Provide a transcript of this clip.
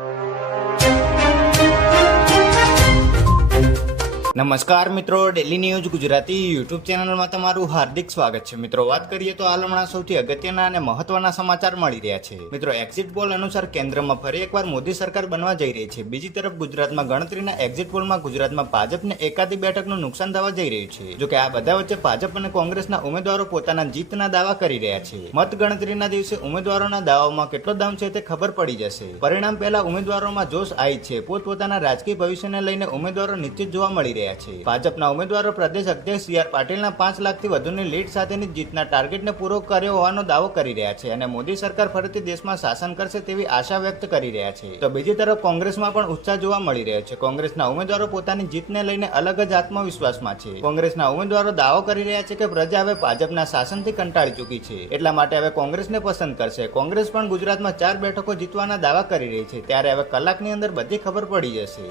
you. નમસ્કાર મિત્રો daily news Gujarati YouTube ચેનલમાં તમારું હાર્દિક સ્વાગત છે. મિત્રો, વાત કરીએ તો હાલ હમણાં સૌથી અગત્યના અને મહત્વના સમાચાર મળી રહ્યા છે. મિત્રો એક્ઝિટ પોલ અનુસાર કેન્દ્રમાં ફરી એકવાર મોદી સરકાર બનવા જઈ રહી છે. બીજી તરફ ગુજરાતમાં ગણતરીના એક્ઝિટ પોલમાં ગુજરાતમાં ભાજપને એકાદી બેઠકનું નુકસાન થવા જઈ રહ્યું છે. જોકે આ બધા વચ્ચે ભાજપ અને કોંગ્રેસના ઉમેદવારો પોતાના જીતના દાવા કરી રહ્યા છે. મત ગણતરીના દિવસે ઉમેદવારોના દાવાઓમાં કેટલો દમ છે તે ખબર પડી જશે. પરિણામ પહેલા ઉમેદવારોમાં જોશ આવી છે. પોતપોતાના રાજકીય ભવિષ્યને લઈને ઉમેદવારો નિશ્ચિત જોવા મળી રહ્યા છે. ભાજપના ઉમેદવારો પ્રદેશ અધ્યક્ષ સી આર પાટીલના પાંચ લાખથી વધુની લીડ સાથેની જીતના ટાર્ગેટને પૂરો કર્યો હોવાનો દાવો કરી રહ્યા છે અને મોદી સરકાર ફરીથી દેશમાં શાસન કરશે તેવી આશા વ્યક્ત કરી રહ્યા છે. તો બીજી તરફ કોંગ્રેસમાં પણ ઉત્સાહ જોવા મળી રહ્યો છે. કોંગ્રેસના ઉમેદવારો પોતાની જીતને લઈને અલગ જ આત્મવિશ્વાસમાં છે. કોંગ્રેસના ઉમેદવારો દાવો કરી રહ્યા છે કે પ્રજા હવે ભાજપના શાસનથી કંટાળી ચૂકી છે. એટલા માટે હવે કોંગ્રેસને પસંદ કરશે. કોંગ્રેસ પણ ગુજરાતમાં ચાર બેઠકો જીતવાના દાવા કરી રહી છે. ત્યારે હવે કલાકની અંદર બધી ખબર પડી જશે.